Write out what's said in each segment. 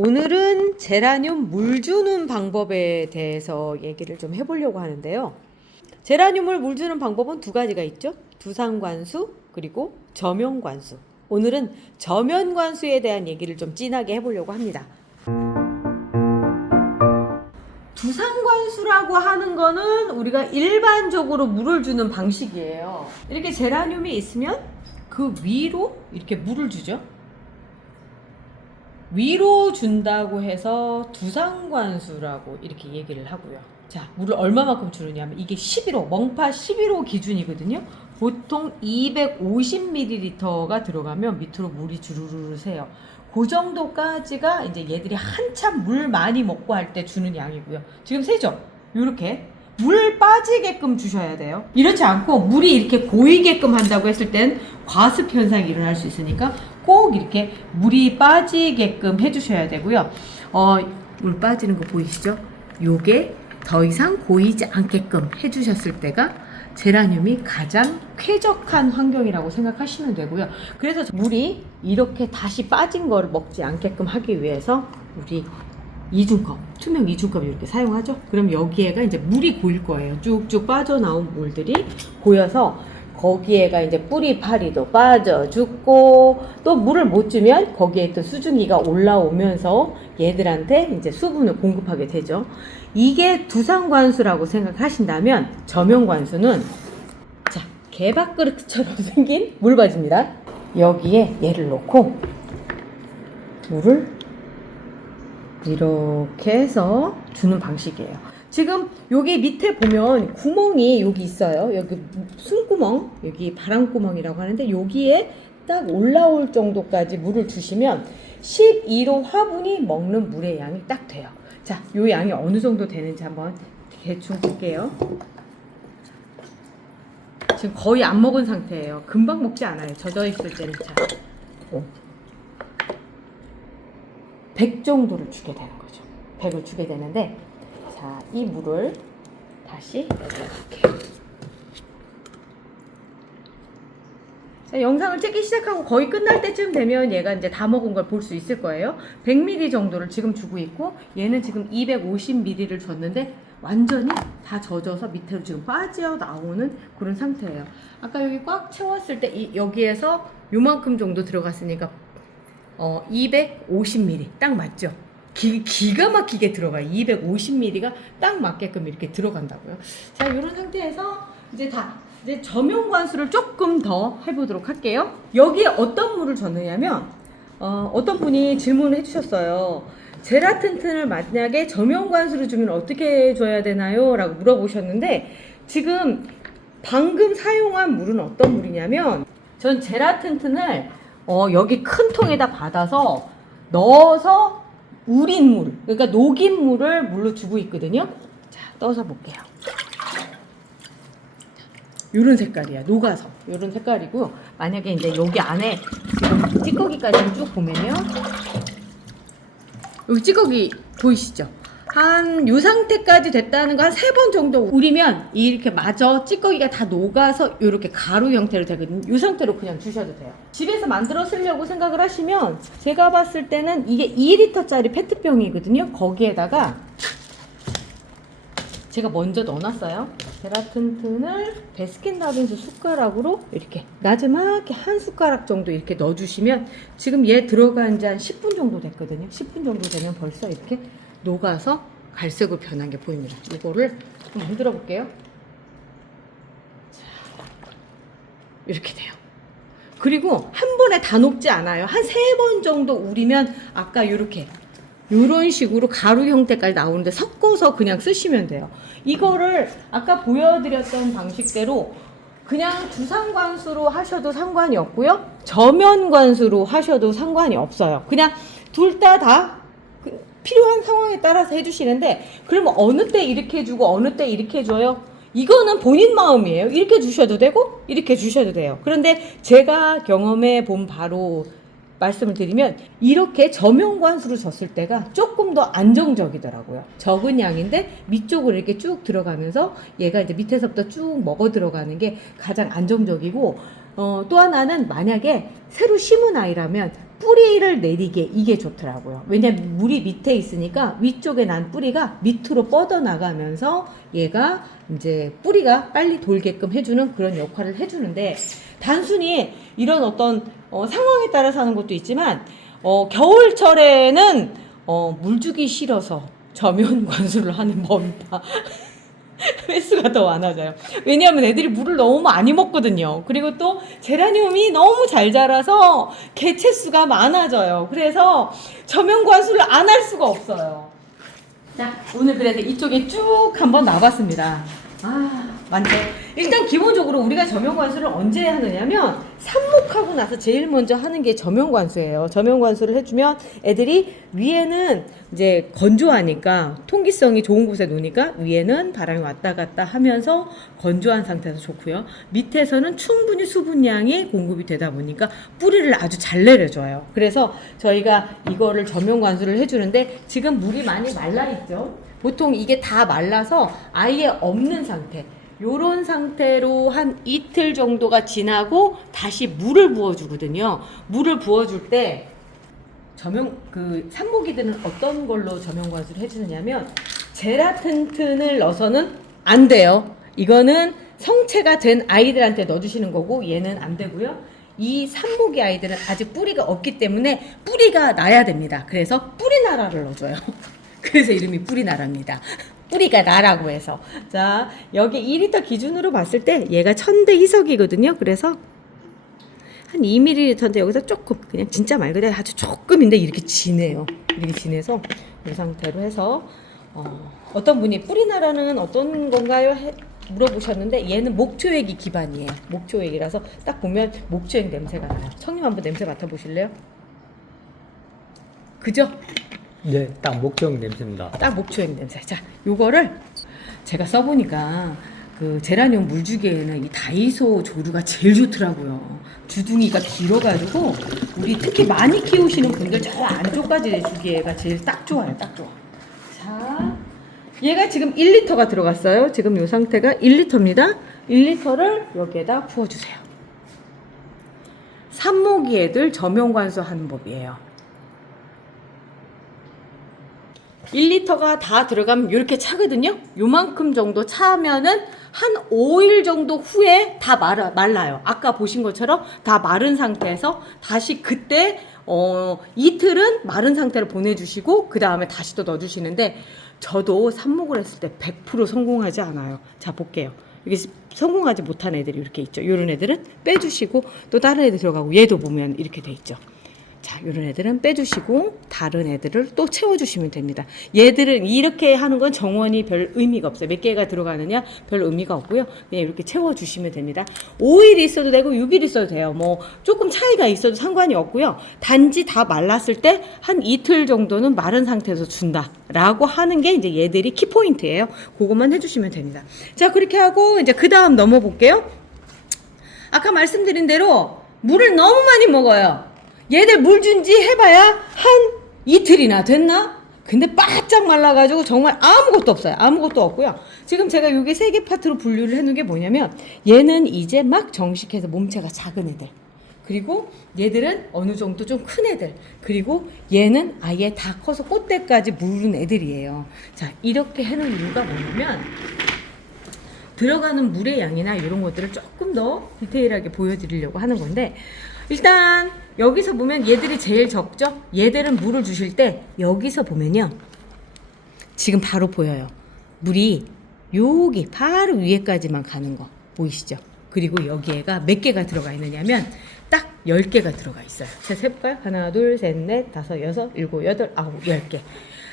오늘은 제라늄 물 주는 방법에 대해서 얘기를 좀 해보려고 하는데요. 제라늄을 물 주는 방법은 두 가지가 있죠. 두상관수 그리고 저면관수. 오늘은 저면관수에 대한 얘기를 좀 진하게 해보려고 합니다. 두상관수라고 하는 거는 우리가 일반적으로 물을 주는 방식이에요. 이렇게 제라늄이 있으면 그 위로 이렇게 물을 주죠. 위로 준다고 해서 두상관수라고 이렇게 얘기를 하고요. 자, 물을 얼마만큼 주느냐면 이게 11호, 멍파 11호 기준이거든요. 보통 250ml가 들어가면 밑으로 물이 주르르 새요. 그 정도까지가 이제 얘들이 한참 물 많이 먹고 할 때 주는 양이고요. 지금 세죠? 요렇게 물 빠지게끔 주셔야 돼요. 이렇지 않고 물이 이렇게 고이게끔 한다고 했을 땐 과습 현상이 일어날 수 있으니까 꼭 이렇게 물이 빠지게끔 해주셔야 되고요. 물 빠지는 거 보이시죠? 요게 더 이상 고이지 않게끔 해주셨을 때가 제라늄이 가장 쾌적한 환경이라고 생각하시면 되고요. 그래서 물이 이렇게 다시 빠진 거를 먹지 않게끔 하기 위해서 우리 이중컵, 투명 이중컵 이렇게 사용하죠. 그럼 여기에가 이제 물이 고일 거예요. 쭉쭉 빠져나온 물들이 고여서 거기에가 이제 뿌리 파리도 빠져 죽고, 또 물을 못 주면 거기에 또 수증기가 올라오면서 얘들한테 이제 수분을 공급하게 되죠. 이게 두상관수라고 생각하신다면 저면관수는 자, 개밥그릇처럼 생긴 물바지입니다. 여기에 얘를 놓고 물을 이렇게 해서 주는 방식이에요. 지금 여기 밑에 보면 구멍이 여기 있어요. 여기 숨구멍, 여기 바람구멍이라고 하는데 여기에 딱 올라올 정도까지 물을 주시면 12호 화분이 먹는 물의 양이 딱 돼요. 자, 요 양이 어느 정도 되는지 한번 대충 볼게요. 지금 거의 안 먹은 상태예요. 금방 먹지 않아요. 젖어 있을 때는. 자, 100 정도를 주게 되는 거죠. 100을 주게 되는데, 자, 이 물을 다시 여기에 넣을게요. 자, 영상을 찍기 시작하고 거의 끝날 때쯤 되면 얘가 이제 다 먹은 걸 볼 수 있을 거예요. 100ml 정도를 지금 주고 있고, 얘는 지금 250ml를 줬는데 완전히 다 젖어서 밑으로 지금 빠져 나오는 그런 상태예요. 아까 여기 꽉 채웠을 때 여기에서 요만큼 정도 들어갔으니까 250ml 딱 맞죠? 기가 막히게 들어가요. 250ml가 딱 맞게끔 이렇게 들어간다고요. 자, 이런 상태에서 이제 저면관수를 조금 더 해보도록 할게요. 여기에 어떤 물을 줬느냐면 어떤 분이 질문을 해주셨어요. 제라튼튼을 만약에 저면관수를 주면 어떻게 줘야 되나요? 라고 물어보셨는데, 지금 방금 사용한 물은 어떤 물이냐면, 전 제라튼튼을 여기 큰 통에다 받아서 넣어서 우린 물, 그러니까 녹인 물을 물로 주고 있거든요. 자, 떠서 볼게요. 요런 색깔이야. 녹아서 요런 색깔이고, 만약에 이제 여기 안에 지금 찌꺼기까지 쭉 보면요, 여기 찌꺼기 보이시죠? 한 요 상태까지 됐다는 거 한 3번 정도 우리면 이렇게 마저 찌꺼기가 다 녹아서 이렇게 가루 형태로 되거든요. 이 상태로 그냥 주셔도 돼요. 집에서 만들어 쓰려고 생각을 하시면, 제가 봤을 때는 이게 2리터짜리 페트병이거든요. 거기에다가 제가 먼저 넣어놨어요. 제라튼튼을 베스킨라빈스 숟가락으로 이렇게 나지막하게 한 숟가락 정도 이렇게 넣어주시면, 지금 얘 들어간 지 한 10분 정도 됐거든요. 10분 정도 되면 벌써 이렇게 녹아서 갈색으로 변한 게 보입니다. 이거를 한번 흔들어 볼게요. 자, 이렇게 돼요. 그리고 한 번에 다 녹지 않아요. 한 3번 정도 우리면 아까 요런 식으로 가루 형태까지 나오는데 섞어서 그냥 쓰시면 돼요. 이거를 아까 보여드렸던 방식대로 그냥 두상관수로 하셔도 상관이 없고요, 저면관수로 하셔도 상관이 없어요. 그냥 둘 다 필요한 상황에 따라서 해주시는데, 그러면 어느 때 이렇게 해주고 어느 때 이렇게 해줘요? 이거는 본인 마음이에요. 이렇게 주셔도 되고 이렇게 주셔도 돼요. 그런데 제가 경험해 본 바로 말씀을 드리면, 이렇게 저면관수로 줬을 때가 조금 더 안정적이더라고요. 적은 양인데 밑쪽으로 이렇게 쭉 들어가면서 얘가 이제 밑에서부터 쭉 먹어 들어가는 게 가장 안정적이고, 또 하나는 만약에 새로 심은 아이라면 뿌리를 내리게 이게 좋더라고요. 왜냐면 물이 밑에 있으니까 위쪽에 난 뿌리가 밑으로 뻗어나가면서 얘가 이제 뿌리가 빨리 돌게끔 해주는 그런 역할을 해주는데, 단순히 이런 어떤 상황에 따라서 하는 것도 있지만 겨울철에는 물 주기 싫어서 저면 관수를 하는 법이다. 횟수가 더 많아져요. 왜냐하면 애들이 물을 너무 많이 먹거든요. 그리고 또 제라늄이 너무 잘 자라서 개체수가 많아져요. 그래서 저면 관수를 안 할 수가 없어요. 자, 오늘 그래서 이쪽에 쭉 한번 나봤습니다. 많죠. 일단 기본적으로 우리가 저면관수를 언제 하느냐면 삽목하고 나서 제일 먼저 하는 게 저면관수예요. 저면관수를 해주면 애들이 위에는 이제 건조하니까 통기성이 좋은 곳에 놓으니까 위에는 바람이 왔다 갔다 하면서 건조한 상태에서 좋고요. 밑에서는 충분히 수분량이 공급이 되다 보니까 뿌리를 아주 잘 내려줘요. 그래서 저희가 이거를 저면관수를 해주는데, 지금 물이 많이 말라있죠. 보통 이게 다 말라서 아예 없는 상태, 요런 상태로 한 이틀 정도가 지나고 다시 물을 부어주거든요. 물을 부어줄 때 삽목이들은 어떤 걸로 저면관수를 해주느냐면 제라튼튼을 넣어서는 안 돼요. 이거는 성체가 된 아이들한테 넣어주시는 거고 얘는 안 되고요. 이 삽목이 아이들은 아직 뿌리가 없기 때문에 뿌리가 나야 됩니다. 그래서 뿌리나라를 넣어줘요. 그래서 이름이 뿌리나라입니다. 뿌리가 나라고 해서. 자, 여기 2리터 기준으로 봤을 때 얘가 1000대 희석이거든요. 그래서 한 2ml인데 여기서 조금, 그냥 진짜 말 그대로 아주 조금인데 이렇게 진해요. 이렇게 진해서 이 상태로 해서 어떤 분이 뿌리나라는 어떤 건가요? 물어보셨는데 얘는 목초액이 기반이에요. 목초액이라서 딱 보면 목초액 냄새가 나요. 청님 한번 냄새 맡아보실래요? 그죠? 네, 딱 목초액 냄새입니다. 딱 목초액 냄새. 자, 요거를 제가 써보니까 그 제라늄 물주기에는 이 다이소 조류가 제일 좋더라고요. 주둥이가 길어가지고 우리 특히 많이 키우시는 분들 저 안쪽까지 주기가 제일 딱 좋아요. 딱 좋아. 자, 얘가 지금 1리터가 들어갔어요. 지금 요 상태가 1리터입니다. 1리터를 여기에다 부어주세요. 삽목이 애들 저면관수 하는 법이에요. 1리터가 다 들어가면 이렇게 차거든요. 요만큼 정도 차면은 한 5일 정도 후에 다 말라요. 아까 보신 것처럼 다 마른 상태에서 다시 그때 이틀은 마른 상태로 보내주시고 그 다음에 다시 또 넣어주시는데, 저도 삽목을 했을 때 100% 성공하지 않아요. 자, 볼게요. 이게 성공하지 못한 애들이 이렇게 있죠. 이런 애들은 빼주시고 또 다른 애들 들어가고, 얘도 보면 이렇게 돼 있죠. 자, 이런 애들은 빼주시고 다른 애들을 또 채워주시면 됩니다. 얘들은 이렇게 하는 건 정원이 별 의미가 없어요. 몇 개가 들어가느냐 별 의미가 없고요. 그냥 이렇게 채워주시면 됩니다. 5일 있어도 되고 6일 있어도 돼요. 뭐 조금 차이가 있어도 상관이 없고요. 단지 다 말랐을 때 한 이틀 정도는 마른 상태에서 준다라고 하는 게 이제 얘들이 키포인트예요. 그것만 해주시면 됩니다. 자, 그렇게 하고 이제 그 다음 넘어볼게요. 아까 말씀드린 대로 물을 너무 많이 먹어요. 얘들 물 준 지 해봐야 한 이틀이나 됐나? 근데 바짝 말라가지고 정말 아무것도 없어요. 아무것도 없고요. 지금 제가 여기 3개 파트로 분류를 해놓은 게 뭐냐면, 얘는 이제 막 정식해서 몸체가 작은 애들, 그리고 얘들은 어느 정도 좀 큰 애들, 그리고 얘는 아예 다 커서 꽃대까지 무른 애들이에요. 자, 이렇게 해놓은 이유가 뭐냐면, 들어가는 물의 양이나 이런 것들을 조금 더 디테일하게 보여드리려고 하는 건데, 일단 여기서 보면 얘들이 제일 적죠? 얘들은 물을 주실 때 여기서 보면요, 지금 바로 보여요. 물이 여기 바로 위에까지만 가는 거 보이시죠? 그리고 여기에가 몇 개가 들어가 있느냐면 딱 10개가 들어가 있어요. 제가 세볼까요? 하나, 둘, 셋, 넷, 다섯, 여섯, 일곱, 여덟, 아홉, 10개.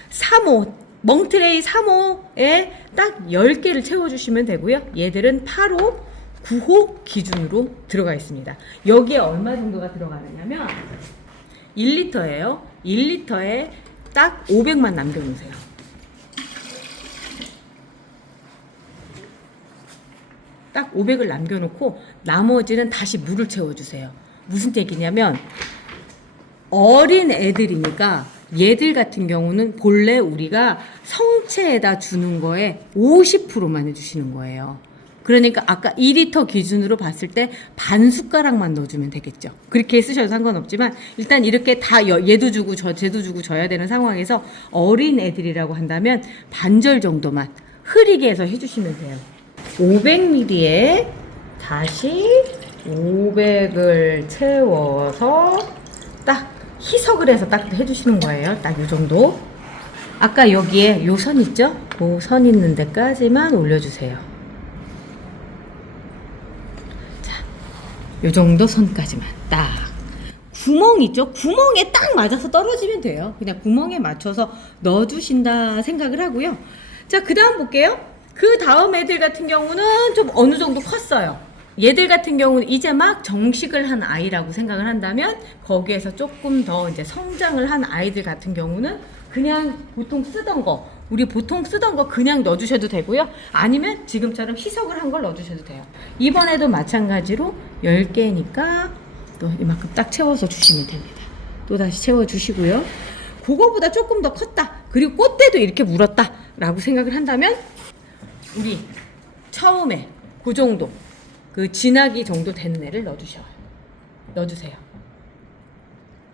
3호, 멍트레이 3호에 딱 10개를 채워주시면 되고요. 얘들은 8호, 9호 기준으로 들어가 있습니다. 여기에 얼마 정도가 들어가느냐면 1리터예요. 1리터에 딱 500만 남겨놓으세요. 딱 500을 남겨놓고 나머지는 다시 물을 채워주세요. 무슨 얘기냐면, 어린 애들이니까 얘들 같은 경우는 본래 우리가 성체에다 주는 거에 50%만 해주시는 거예요. 그러니까 아까 2리터 기준으로 봤을 때 반 숟가락만 넣어주면 되겠죠. 그렇게 쓰셔도 상관없지만 일단 이렇게 다 얘도 주고 쟤도 주고 줘야 되는 상황에서 어린 애들이라고 한다면 반절 정도만 흐리게 해서 해주시면 돼요. 500ml에 다시 500을 채워서 딱 희석을 해서 딱 해주시는 거예요. 딱 이 정도. 아까 여기에 요 선 있죠? 그 선 있는 데까지만 올려주세요. 자, 요 정도 선까지만 딱. 구멍 있죠? 구멍에 딱 맞아서 떨어지면 돼요. 그냥 구멍에 맞춰서 넣어주신다 생각을 하고요. 자, 그 다음 볼게요. 그 다음 애들 같은 경우는 좀 어느 정도 컸어요. 얘들 같은 경우는 이제 막 정식을 한 아이라고 생각을 한다면 거기에서 조금 더 이제 성장을 한 아이들 같은 경우는 그냥 보통 쓰던 거, 우리 보통 쓰던 거 그냥 넣어주셔도 되고요. 아니면 지금처럼 희석을 한 걸 넣어주셔도 돼요. 이번에도 마찬가지로 10개니까 또 이만큼 딱 채워서 주시면 됩니다. 또 다시 채워주시고요. 그거보다 조금 더 컸다. 그리고 꽃대도 이렇게 물었다. 라고 생각을 한다면 우리 처음에 그 정도, 그 진하기 정도 되는 애를 넣어주세요.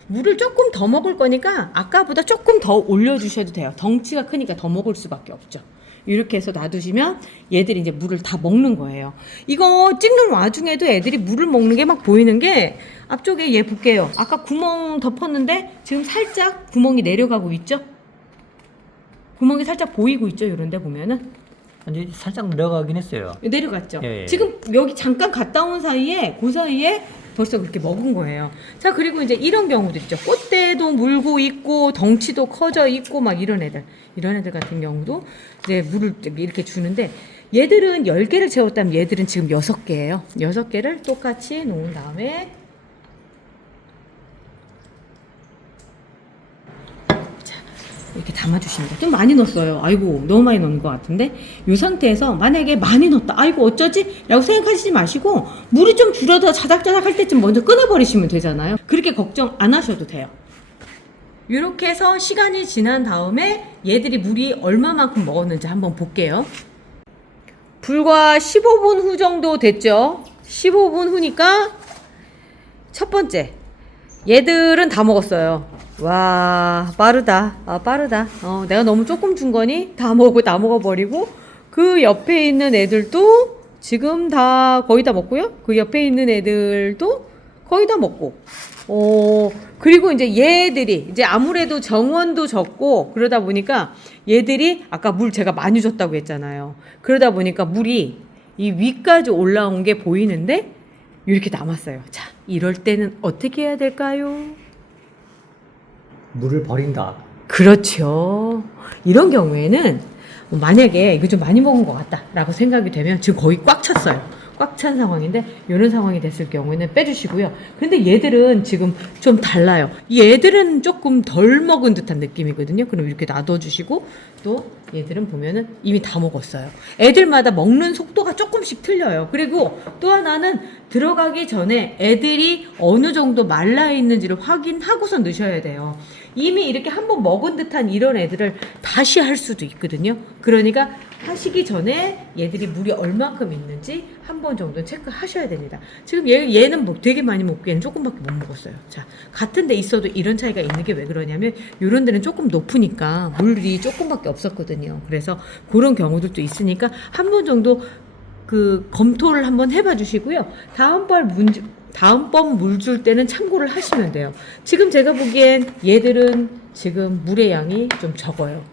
물을 조금 더 먹을 거니까 아까보다 조금 더 올려주셔도 돼요. 덩치가 크니까 더 먹을 수밖에 없죠. 이렇게 해서 놔두시면 얘들이 이제 물을 다 먹는 거예요. 이거 찍는 와중에도 애들이 물을 먹는 게 막 보이는 게 앞쪽에 얘 볼게요. 아까 구멍 덮었는데 지금 살짝 구멍이 내려가고 있죠? 구멍이 살짝 보이고 있죠? 이런데 보면은. 아니, 살짝 내려가긴 했어요. 내려갔죠? 예. 지금 여기 잠깐 갔다 온 사이에 그 사이에 벌써 그렇게 먹은 거예요. 자, 그리고 이제 이런 경우도 있죠. 꽃대도 물고 있고 덩치도 커져 있고 막 이런 애들 같은 경우도 이제 물을 이렇게 주는데 얘들은 10개를 채웠다면 얘들은 지금 6개예요. 6개를 똑같이 놓은 다음에 이렇게 담아주십니다. 좀 많이 넣었어요. 아이고 너무 많이 넣은 것 같은데 이 상태에서 만약에 많이 넣었다 아이고 어쩌지? 라고 생각하시지 마시고 물이 좀 줄어다 자작자작 할 때쯤 먼저 끊어버리시면 되잖아요. 그렇게 걱정 안 하셔도 돼요. 이렇게 해서 시간이 지난 다음에 얘들이 물이 얼마만큼 먹었는지 한번 볼게요. 불과 15분 후 정도 됐죠. 15분 후니까 첫 번째 얘들은 다 먹었어요. 와, 빠르다. 빠르다. 내가 너무 조금 준 거니? 다 먹어버리고, 그 옆에 있는 애들도 지금 다 거의 다 먹고요. 그 옆에 있는 애들도 거의 다 먹고. 그리고 이제 얘들이, 이제 아무래도 정원도 적고, 그러다 보니까 얘들이 아까 물 제가 많이 줬다고 했잖아요. 그러다 보니까 물이 이 위까지 올라온 게 보이는데, 이렇게 남았어요. 자, 이럴 때는 어떻게 해야 될까요? 물을 버린다. 그렇죠. 이런 경우에는 만약에 이거 좀 많이 먹은 것 같다 라고 생각이 되면 지금 거의 꽉 찼어요. 꽉 찬 상황인데 이런 상황이 됐을 경우에는 빼주시고요. 근데 얘들은 지금 좀 달라요. 얘들은 조금 덜 먹은 듯한 느낌이거든요. 그럼 이렇게 놔둬주시고 또 얘들은 보면은 이미 다 먹었어요. 애들마다 먹는 속도가 조금씩 틀려요. 그리고 또 하나는 들어가기 전에 애들이 어느 정도 말라 있는지를 확인하고서 넣으셔야 돼요. 이미 이렇게 한번 먹은 듯한 이런 애들을 다시 할 수도 있거든요. 그러니까 하시기 전에 얘들이 물이 얼만큼 있는지 한 번 정도 체크하셔야 됩니다. 지금 얘는 뭐 되게 많이 먹고 얘는 조금밖에 못 먹었어요. 자, 같은 데 있어도 이런 차이가 있는 게 왜 그러냐면 이런 데는 조금 높으니까 물이 조금밖에 없었거든요. 그래서 그런 경우들도 있으니까 한 번 정도 그 검토를 한번 해봐 주시고요. 다음번 물 줄 때는 참고를 하시면 돼요. 지금 제가 보기엔 얘들은 지금 물의 양이 좀 적어요.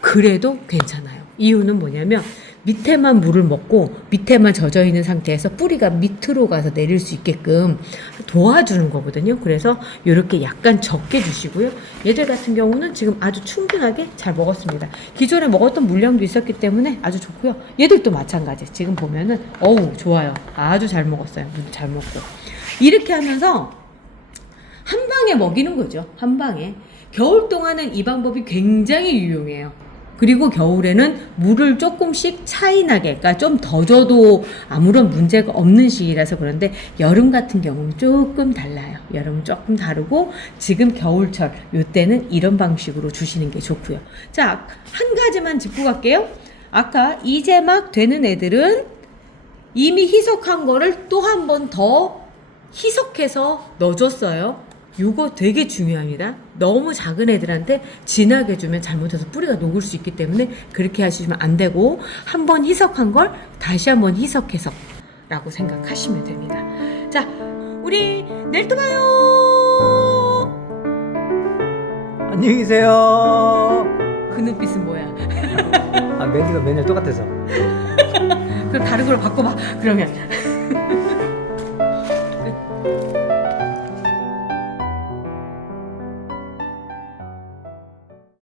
그래도 괜찮아요. 이유는 뭐냐면 밑에만 물을 먹고 밑에만 젖어 있는 상태에서 뿌리가 밑으로 가서 내릴 수 있게끔 도와주는 거거든요. 그래서 이렇게 약간 적게 주시고요. 얘들 같은 경우는 지금 아주 충분하게 잘 먹었습니다. 기존에 먹었던 물량도 있었기 때문에 아주 좋고요. 얘들도 마찬가지. 지금 보면은 어우 좋아요. 아주 잘 먹었어요. 물도 잘 먹고. 이렇게 하면서 한 방에 먹이는 거죠. 한 방에. 겨울 동안은 이 방법이 굉장히 유용해요. 그리고 겨울에는 물을 조금씩 차이나게, 그러니까 좀 더 줘도 아무런 문제가 없는 시기라서 그런데 여름 같은 경우는 조금 달라요. 여름은 조금 다르고 지금 겨울철 이때는 이런 방식으로 주시는 게 좋고요. 자, 한 가지만 짚고 갈게요. 아까 이제 막 되는 애들은 이미 희석한 거를 또 한 번 더 희석해서 넣어줬어요. 요거 되게 중요합니다. 너무 작은 애들한테 진하게 주면 잘못해서 뿌리가 녹을 수 있기 때문에 그렇게 하시면 안 되고, 한 번 희석한 걸 다시 한 번 희석해서 라고 생각하시면 됩니다. 자, 우리 내일 또 봐요. 안녕히 계세요. 그 눈빛은 뭐야? 아, 메뉴가 맨날 똑같아서. 그럼 다른 걸로 바꿔봐. 그러면